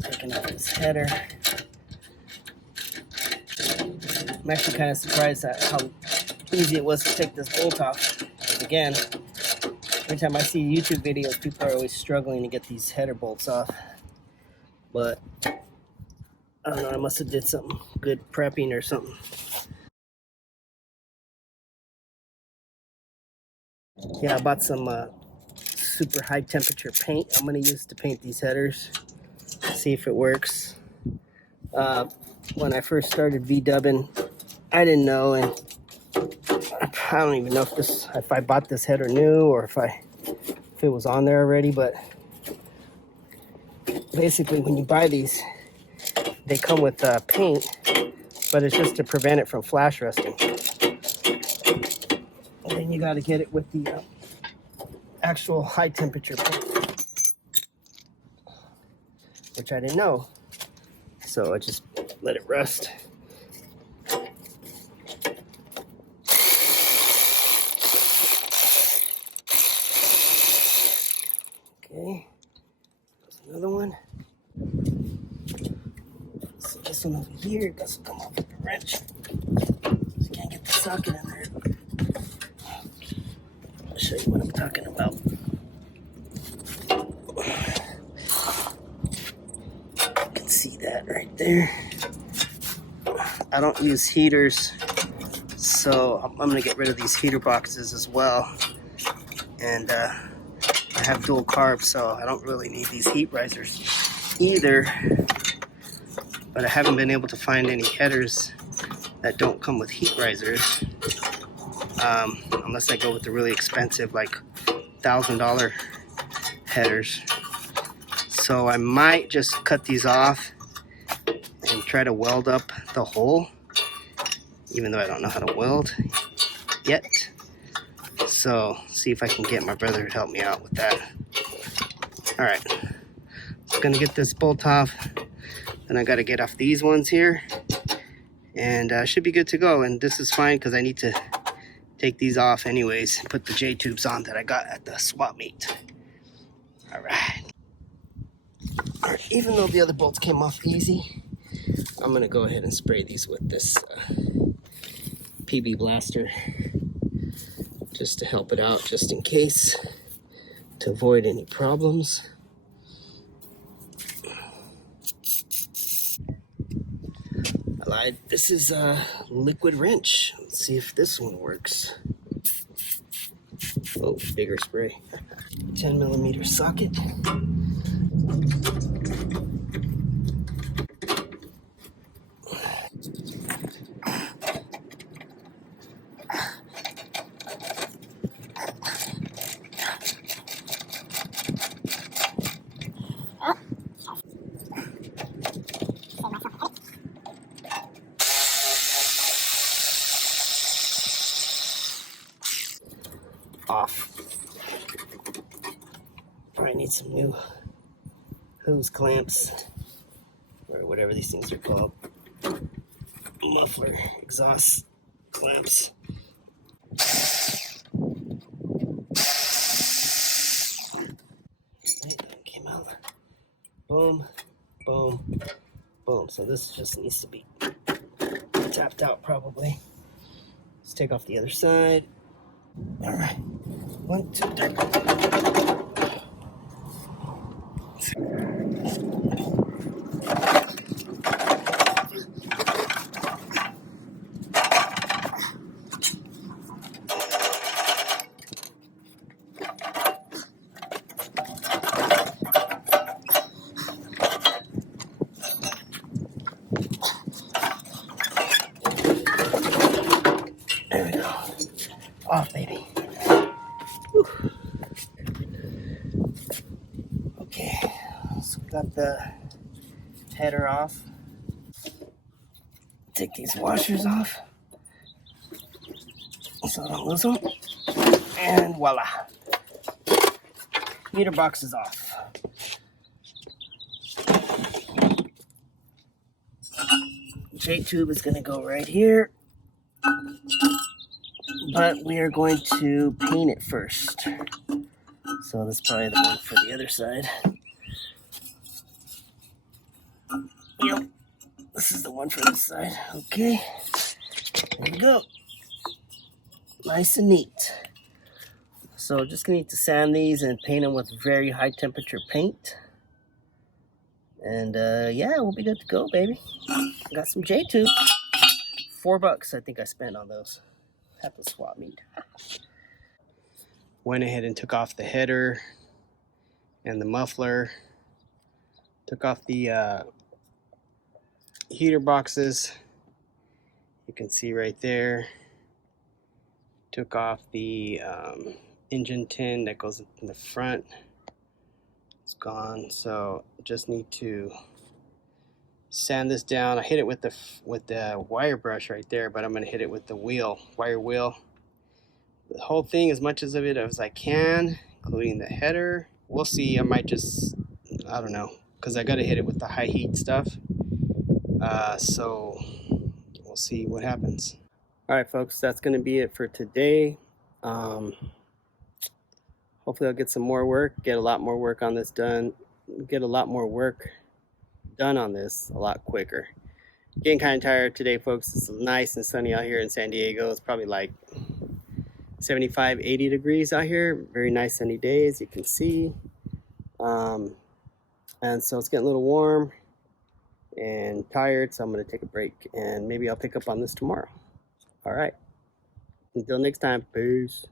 Taking out this header. I'm actually kind of surprised at how easy it was to take this bolt off. Again, every time I see YouTube videos, people are always struggling to get these header bolts off. But I don't know, I must have did something good prepping or something. Yeah, I bought some super high temperature paint I'm going to use to paint these headers. See if it works. When I first started V-dubbing, I didn't know, and I don't even know if I bought this header new or if it was on there already. But basically, when you buy these, they come with paint, but it's just to prevent it from flash rusting. And then you got to get it with the actual high temperature paint, which I didn't know, so I just let it rust. Okay, there's another one. So this one over here doesn't come off with the wrench. So can't get the socket in there. I'll show you what I'm talking about. You can see that right there. I don't use heaters, so I'm going to get rid of these heater boxes as well. And I have dual carbs, so I don't really need these heat risers either. But I haven't been able to find any headers that don't come with heat risers, unless I go with the really expensive, like $1,000 headers. So I might just cut these off and try to weld up the hole, even though I don't know how to weld yet. So see if I can get my brother to help me out with that. All right, I'm gonna get this bolt off. Then I got to get off these ones here, and should be good to go. And this is fine because I need to take these off anyways and put the J-tubes on that I got at the swap meet. All right. Even though the other bolts came off easy, I'm gonna go ahead and spray these with this PB Blaster just to help it out, just in case, to avoid any problems. I lied. This is a liquid wrench. Let's see if this one works. Oh, bigger spray. 10mm socket. Off. I need some new hose clamps, or whatever these things are called. Muffler exhaust clamps. Right, that came out. Boom, boom, boom. So this just needs to be tapped out probably. Let's take off the other side. All right, 1, 2, 3. There we go. Off, baby. Whew. Okay, so we got the header off. Take these washers off so I don't lose them. And voila. Heater box is off. J-tube is going to go right here. But we are going to paint it first. So that's probably the one for the other side. one for this side. Okay, there we go. Nice and neat. So just gonna need to sand these and paint them with very high temperature paint. And yeah, we'll be good to go, baby. Got some J-tubes. $4 I think I spent on those at the swap meet. Went ahead and took off the header and the muffler. Took off the heater boxes. You can see right there. Took off the engine tin that goes in the front. It's gone, so just need to sand this down. I hit it with the wire brush right there, but I'm gonna hit it with the wire wheel. The whole thing, as much of it as I can, including the header. We'll see. I might just, I don't know, because I gotta hit it with the high heat stuff. So we'll see what happens. All right, folks, that's gonna be it for today. Hopefully I'll get some more work, get a lot more work on this done, get a lot more work done on this a lot quicker. Getting kind of tired today, folks. It's nice and sunny out here in San Diego. It's probably like 75, 80 degrees out here. Very nice sunny day, as you can see. And so it's getting a little warm and tired, so I'm going to take a break and maybe I'll pick up on this tomorrow. All right. Until next time, peace.